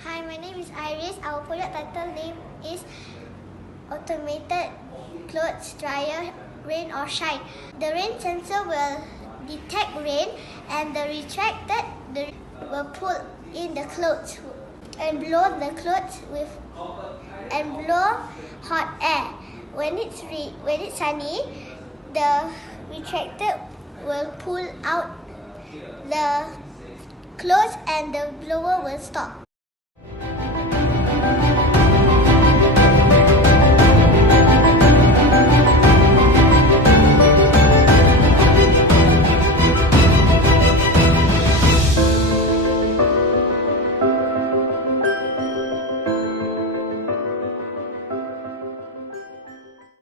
Hi, my name is Iris. Our product title name is Automated Clothes Dryer Rain or Shine. The rain sensor will detect rain, and the retracted will pull in the clothes and blow the clothes and blow hot air. When it's sunny, the retracted will pull out the clothes and the blower will stop.